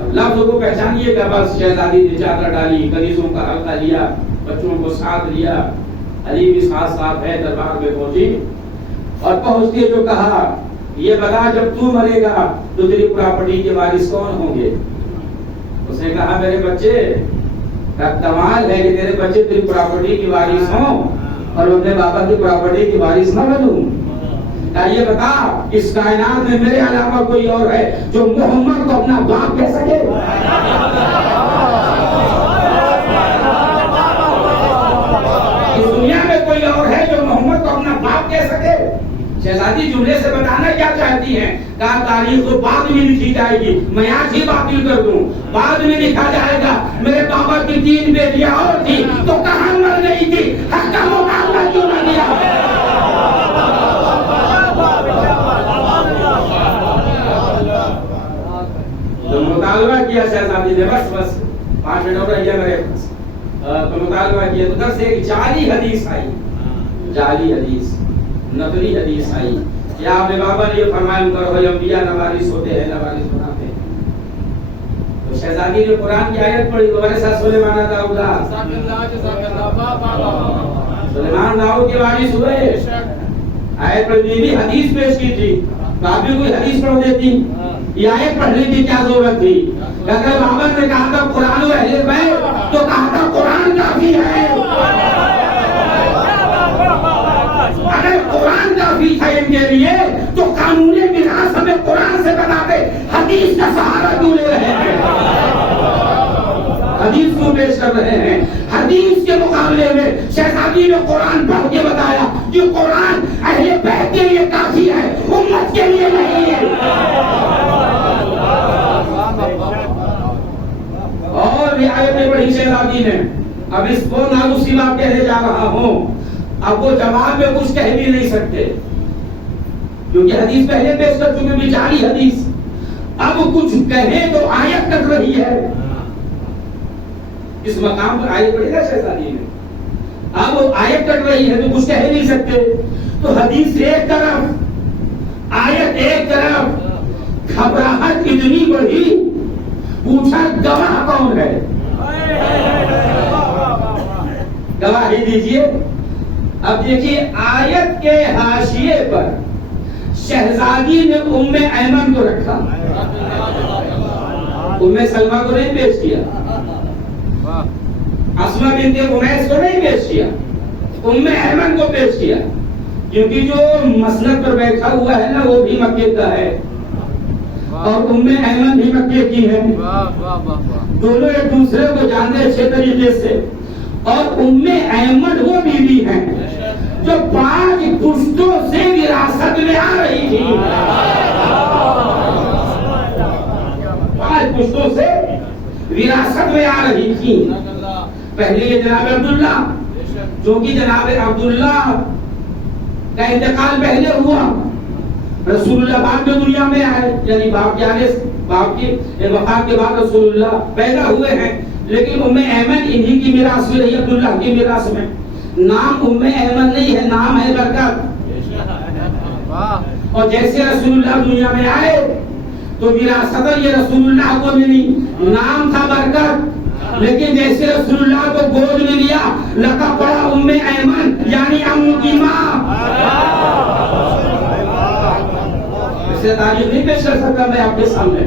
اب لفظ کو پہچانیے گا. بس شہزادی نے چادر ڈالی, کنیزوں کا حلقہ لیا, بچوں کو ساتھ لیا, علی بھی ساتھ ساتھ ہے, دربار میں پہنچی اور پہنچ کے جو کہا یہ بتا جب تو مرے گا تو تیری پراپرٹی کے وارث کون ہوں گے؟ اس نے کہا میرے بچے. کمال ہے کہ تیرے بچے تیری پراپرٹی کی وارث ہوں اور اپنے بابا کی پراپرٹی کی وارث نہ بنوں. یہ بتا اس کائنات میں میرے علاوہ کوئی اور ہے جو محمد کو اپنا باپ کہہ سکے؟ اس دنیا میں کوئی اور ہے جو محمد کو اپنا باپ کہہ سکے؟ شہزادی جملے سے بتانا کیا چاہتی ہیں؟ کہا تاریخ تو بعد میں لکھی جائے گی, میں آج ہی باطل کر دوں. بعد میں لکھا جائے گا میرے بابا کی 3 بیٹیاں اور تھی تو کہاں مر گئی تھی, حق کا مقابلہ کیوں نہ دیا؟ تو مطالبہ کیا شہزادی نے, بس 5 منٹ اور رہیے میرے پاس. تو مطالبہ کیا تو ادھر سے ایک جعلی حدیث آئی, جعلی حدیث, نقلی حدیث آئی کہ آپ نے بابا نے یہ فرمایا کرو انبیاء نہ وارث ہوتے ہیں نہ وارث بناتے ہیں. تو شہزادی نے قرآن کی آیت پڑھی, تمہارے ساتھ سلیمان داؤد سلیمان داؤد کے وارث ہوئے. آیت پڑھی بھی حدیث پیش کی تھی, تو آپ بھی کوئی حدیث پڑھ دیتی. یہ آیت پڑھنے کی کیا ضرورت تھی؟ اگر بابر نے کہا تھا قرآن و اہل بیت تو کہا تھا قرآن کافی ہے. اگر قرآن کافی تھا ان کے لیے تو قانون میراث ہمیں قرآن سے بتاتے, حدیث کا سہارا کیوں لے رہے ہیں؟ حدیث کو پیش کر رہے ہیں. حدیث کے مقابلے میں شہزادی نے قرآن پڑھ کے بتایا کہ قرآن اہل بیت کے لیے کافی ہے, امت کے لیے نہیں ہے. اور رعایتیں پڑھی شہزادی نے. اب اس کو نالو سی بات کہنے جا رہا ہوں, اب وہ جواب میں کچھ کہہ بھی نہیں سکتے کیونکہ حدیث پہلے پیش کر چکے بھی جعلی حدیث. اب کچھ کہیں تو آیت کٹ رہی ہے. اس مقام پر آیت پڑھے گا شہزادی نے, اب آیت کٹ رہی ہے تو کچھ کہہ نہیں سکتے. تو حدیث ایک طرف, آیت ایک طرف, گھبراہٹ اتنی بڑھی, پوچھا گواہ کون ہے؟ گواہی دیجیے. اب دیکھیے آیت کے حاشیے پر شہزادی نے ام ایمن کو رکھا, ام سلمہ کو نہیں پیش کیا, اسماء بنت امیس کو نہیں پیش کیا, ام ایمن کو پیش کیا. کیونکہ جو مسند پر بیٹھا ہوا ہے نا وہ بھی مکے کا ہے اور ام ایمن بھی مکے کی ہے. دونوں ایک دوسرے کو جانتے اچھے طریقے سے. اور ام ایمن وہ بیوی ہیں جو 5 پشتوں سے وراثت میں آ رہی تھی. 5 پشتوں سے وراثت میں آ رہی تھی. پہلے یہ جناب عبداللہ, جو کہ جناب عبداللہ کا انتقال پہلے ہوا, رسول اللہ بعد میں دنیا میں آئے, یعنی باپ کی وفات کے بعد رسول اللہ پیدا ہوئے ہیں. لیکن ام ایمن انہی کی میراث میں رہی, عبداللہ کی میراث میں. نام ام ایمن نہیں ہے, نام ہے برکت. اور جیسے رسول اللہ دنیا میں آئے تو وراثت یہ رسول اللہ کو ملی, نام تھا برکت. لیکن جیسے رسول اللہ کو گود میں لیا لقب پڑا ام ایمن, یعنی امو کی ماں. اسے تاریخ نہیں پیش کر سکتا میں آپ کے سامنے.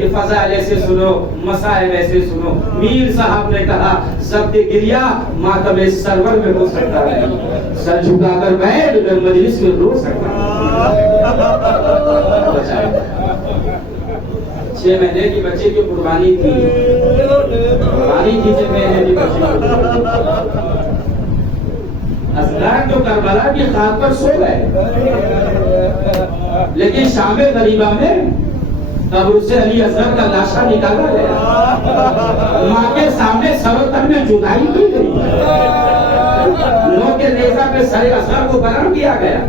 کہ فضائل ایسے سنو، مسائل ایسے سنو. میر صاحب نے کہا ضبط گریہ ماتم سرور میں ہو سکتا ہے، سر جھکا کر بیٹھ کر مجلس میں رو سکتا ہے. 6 مہینے کی بچے کی قربانی تھی، 6 مہینے کی بچے کی. اصغر تو کربلا کی خاک پر سو گئے، لیکن شام غریبہ میں قبر سے علی اصغر کا لاشا نکالا گیا، ماں کے سامنے سر و تن میں جدائی کی گئی، نو کے نیزہ پہ سر اصغر کو برہم کیا گیا.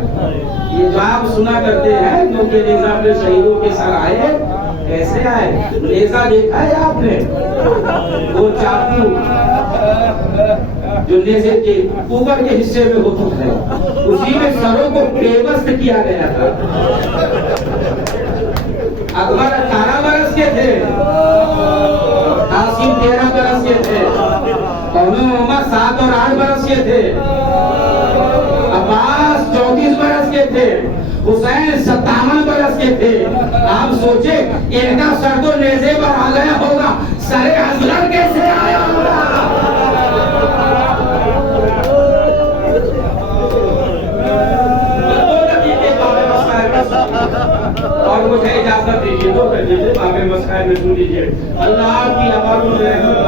یہ جو آپ سنا کرتے ہیں نو کے نیزہ پہ شہیدوں کے سر آئے، کیسے آئے؟ نیزہ دیکھا ہے آپ نے؟ وہ چاقو جو نیزے کے اوپر کے حصے میں ہوتا ہے، اسی میں سروں کو پیوست کیا گیا تھا. اکبر 18 برس کے تھے، قاسم 13 برس کے تھے، عمر 7 اور 8 برس کے تھے، عباس 34 برس کے تھے، حسین 57 برس کے تھے. آپ سوچے ان کا سر تو نیزے پر آ گیا ہوگا، سر اصغر کیسے آیا ہوگا؟ اور مجھے اجازت دیجیے 2 دقیقے باب مسائل میں سن لیجیے. اللہ کی آباد میں رحمت،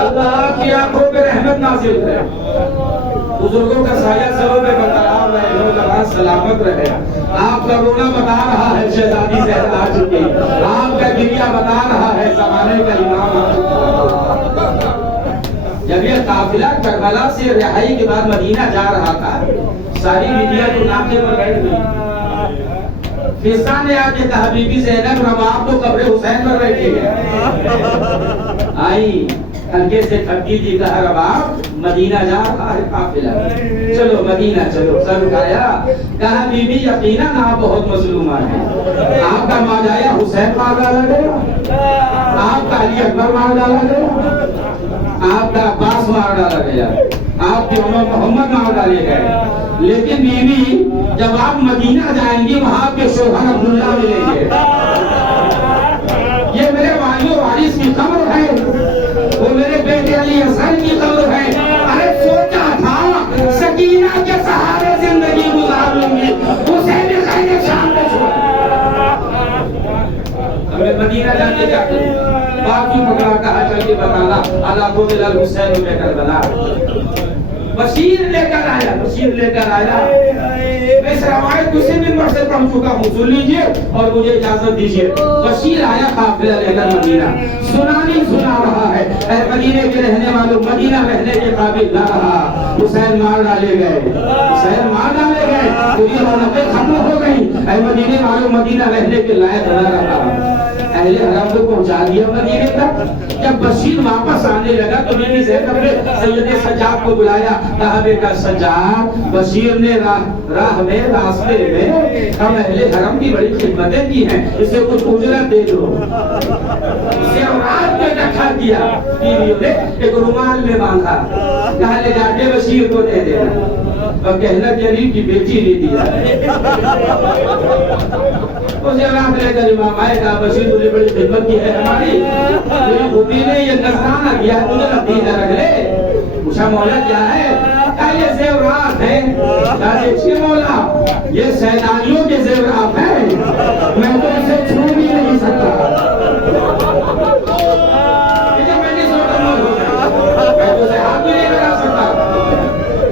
اللہ کی آنکھوں پہ رحمت نازل ہے. بزرگوں کا سایہ سروں میں برقرار رہے، نوجوان سلامت رہے. آپ کا رونا بتا رہا ہے شہزادی زہر آ چکی، آپ کا گریہ بتا رہا ہے زمانے کا امام آ چکا. جب یہ قافلہ کربلا سے رہائی کے بعد مدینہ جا رہا تھا، ساری میڈیا تو ناکے پر بیٹھ گئی. فضا نے آ کے کہا بی بی زینب رباب تو قبر حسین پر بیٹھے گئے. آئی ہلکے سے تھپکی دی، کہا رباب مدینہ جا رہا ہے قافلہ، چلو مدینہ چلو. سر اٹھایا، کہا بی بی یقیناً آپ بہت مظلومہ ہیں. آپ کا ماجایا حسین مار ڈالا گیا، آپ کا علی اکبر مار ڈالا گیا، آپ کا عباس مار ڈالا گیا، آپ کے عمر محمد مار ڈالے گئے. لیکن بیوی جب آپ مدینہ جائیں گی وہاں کے شوہر عبداللہ ملیں گے. یہ میرے والی و وارث کی قبر ہے، وہ میرے بیٹے علی اصغر کی قبر ہے. ارے سوچا تھا سکینہ کے سہارے زندگی گزار لوں گی، اسے بھی خیر شام میں چھوڑ. ہمیں مدینہ جانے کیا کریں؟ باقی پکڑا، کہا چل کے بتانا اللہ کو دل حسین میں کربلا. بشیر لے کر آیا، بشیر لے کر آیا. میں اس روایت کو اسی منبر سے پڑھ چکا ہوں، سن لیجئے اور مجھے اجازت دیجئے. بشیر آیا قافلہ لے کر مدینہ، سنانی سنا رہا ہے اے مدینے کے رہنے والوں، مدینہ رہنے کے قابل نہ رہا. حسین مار ڈالے گئے، حسین مار ڈالے گئے، پوری رونقیں ختم ہو گئی. اے مدینے والوں مدینہ رہنے کے لائق نہ رہا. اہل حرم کو پہنچا دیا مدینے تک. جب بشیر واپس آنے لگا تو بیوی زینب نے سید سجاد کو بلایا، کہا بیٹا سجاد، بشیر نے راہ میں راستے میں ہم اہل حرم کی بڑی خدمتیں کی ہیں، اسے کچھ اجرت دے دو. اسے اوراد میں رکھا کیا. بیویوں نے ایک رومال میں باندھا، کہا لے جا کے بشیر کو دے دینا. اور کہنا جلیل کی بیٹی نے دیا. اسے رات لے کر امام آئے، کہا بشیر تجھے بڑی خدمت کی ہے ہماری، میری بھوپی نے یہ نذرانہ کیا، تجھے نتیجہ رکھ لے. پوچھا مولا کیا ہے؟ کہا یہ زیورات ہیں. کہا دیکھیے مولا یہ سیدانیوں کے زیورات ہیں، میں تو اسے چھو بھی نہیں سکتا. میں تو اسے ہاتھ بھی نہیں لگا سکتا.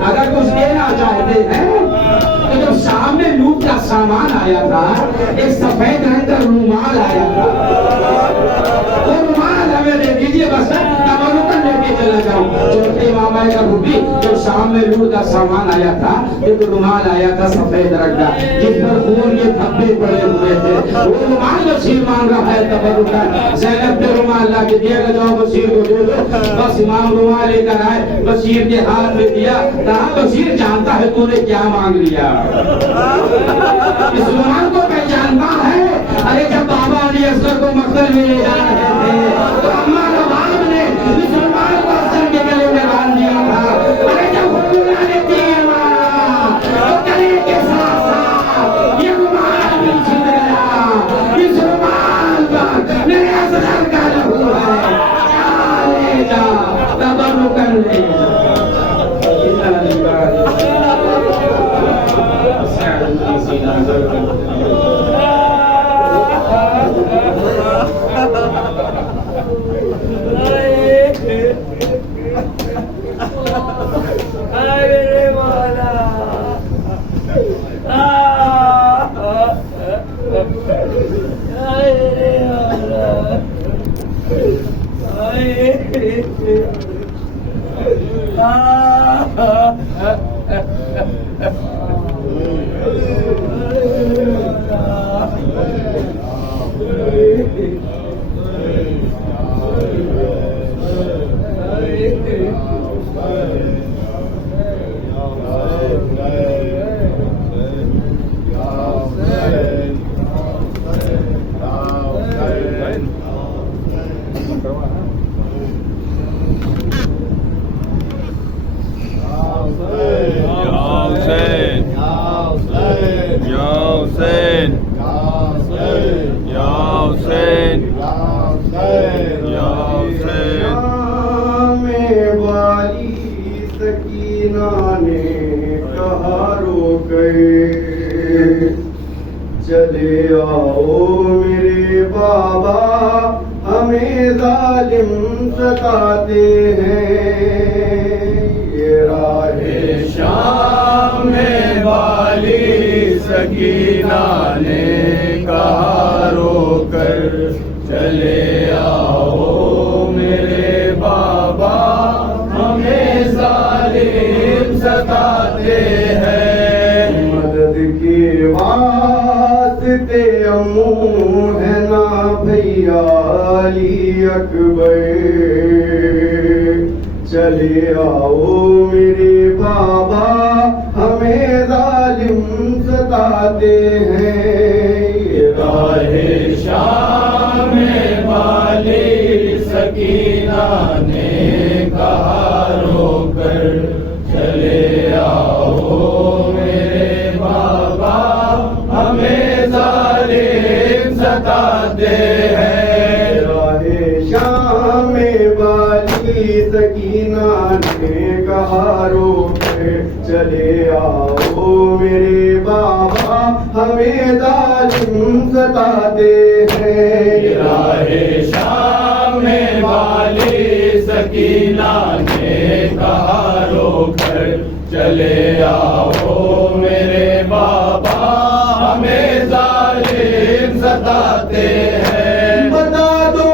اگر کچھ دینا چاہتے ہیں تو جب شام میں لوٹ کا سامان آیا تھا، ایک سفید رنگ کا رومال آیا تھا، وہ رومال ہمیں دے دیجیے، بس تبرکن لے کے چلا جاؤں. چھوٹے ماما کا بھوپی جب شام میں لوٹ کا سامان آیا تھا، ایک رومال آیا تھا سفید رنگ کا جس پر خون کے دھبے پڑے ہوئے تھے. وہ رومال بشیر مانگ رہا ہے تبرکن. زینب نے رومال لا کے دیا، جاؤ بشیر کو دے دو. بس امام رومال لے کر آئے، بشیر کے ہاتھ میں دیا، کہا بشیر جانتا ہے تو نے کیا مانگ لیا. اس رومال کو پہچانتا ہے. ارے جب بابا علی اصغر کو مقتل میں لے جا رہے تھے تو اماں رباب نے اس رومال کو اصغر کے گلے میں باندھ دیا تھا. ارے جب حضور نے تیر مارا تو گلے کے ساتھ ساتھ یہ رومال بھی چھن گیا. اس رومال پر چلے آؤ میرے بابا ہمیں ظالم ستاتے ہیں یہ راہ شام میں والی سکینہ نے کہا رو کر چلے آؤ میرے بابا ہمیں ظالم ستاتے ہیں مدد کی واسطے امو ہے نا بھیا علی اکبر چلے آؤ میرے بابا ہمیں ظالم ستاتے ہیں راہ شام والی سکینہ نے کہا رو کر چلے آؤ میرے بابا ہمیں ظالم ستاتے ہیں راہ شام والی سکینہ نے کہا رو کر چلے آؤ میرے بابا ہمیں ظالم ستاتے ہیں راہ شام والی سکینہ نے کہا رو کر چلے آؤ میرے بابا ہمیں ظالم ستاتے ہیں بتا دو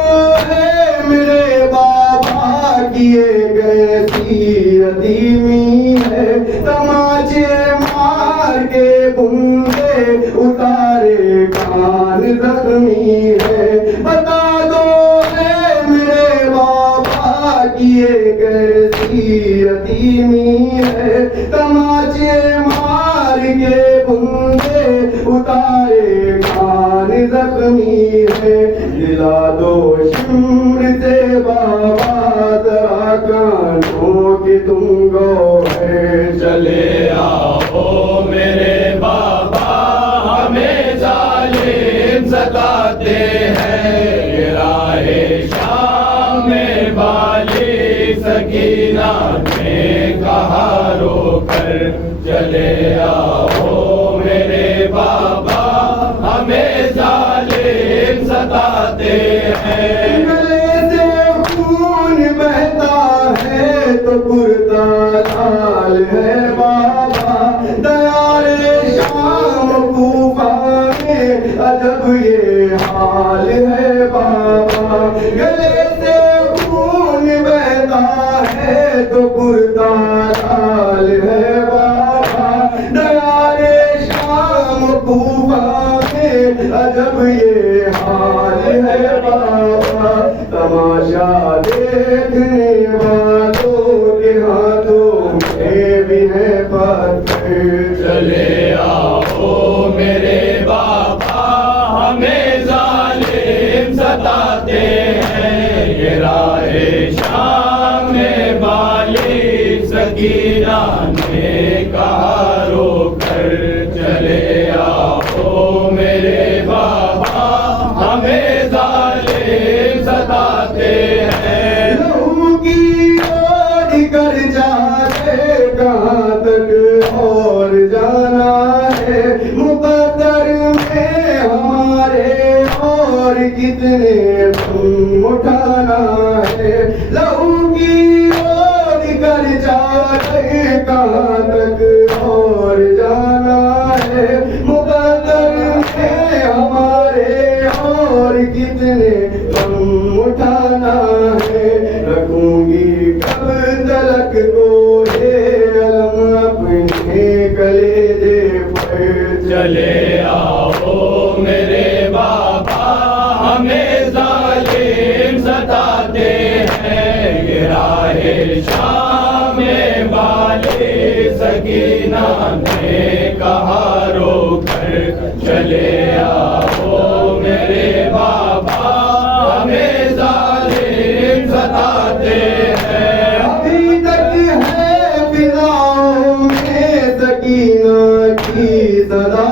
ہے میرے بابا کیے گئے سی عظیمی ہے تماچے مار کے بندے اتارے کان زخمی ہے بتا دو ہے میرے بابا کیے گئے سی عظیمی ہے تماچے مار کے بندے اتارے کان زخمی ہے دلا دو شمر سے بابا ذرا کانوں کی تم گو ہے چلے آؤ میرے بابا ہمیں ظالم ستاتے ہیں راہ شام والی سکینہ نے کہا رو کر چلے آؤ میرے بابا ہمیں ظالم ستاتے ہیں گلے سے خون بہتا ہے تو کرتا لال ہے بابا دیار شام کوفہ میں عجب یہ حال ہے بابا گلے سے خون بہتا ہے تو کرتا لال ہے بابا دیار شام کوفہ میں عجب یہ حال ہے بابا تماشا دیکھنے والوں کے ہاتھوں میں بھی ہے پتھر چلے آؤ میرے بابا ہمیں ظالم ستاتے ہیں یہ راہ شام والی سکینہ نے کہا رو کر چلے آؤ میرے بابا ہمیں ظالم ستاتے ہیں لہو کی اوڑ کر جاتے کہاں تک اور جانا ہے مقدر میں ہمارے اور کتنے تم اٹھانا ہے لہو کی اوڑ کر جاتے کہاں تک اور جانا ہے مقدر میں ہمارے شام والی سکینہ نے کہا رو کر چلے آؤ میرے بابا ہمیں ظالم ستاتے ہیں. ابھی تک ہے فضاؤں میں سکینہ کی صدا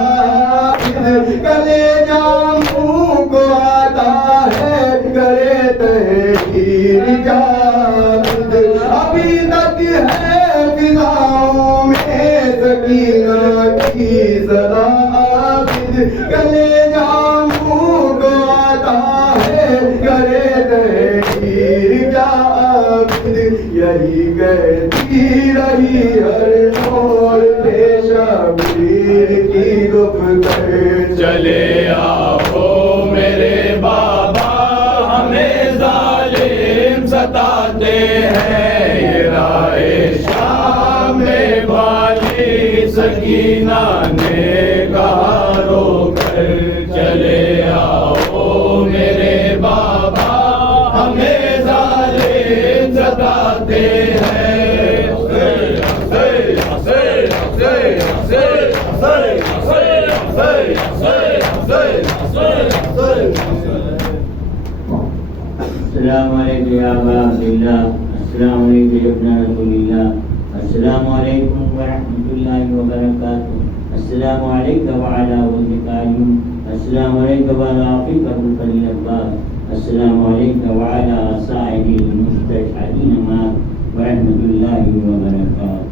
گلے جاموں کو آتا ہے کرے تحریر جاوید. ابھی تک ہے فضاؤں میں سکینہ کی صدا گلے جاموں کو آتا ہے کرے تحریر جاوید. یہی کہتی رہی ہر موڑ پہ شبیر کی گفتگو. چلے آؤ میرے بابا ہمیں ظالم ستاتے ہیں. یہ رائے شام والی سکینہ نے کہا رو کر چلے آؤ میرے بابا ہمیں ظالم ستاتے ہیں. السلام علیکم یا ابا عبداللہ. السلام علیکم یا ابن رسول اللہ. السلام علیکم ورحمۃ اللہ وبرکاتہ. السلام علیکم وعلی ولدک علیہ. السلام علیکم وعلی عقیق الفضل عباس. السلام علیکم وعلی سائر المستشهدین معك ورحمۃ اللہ وبرکاتہ.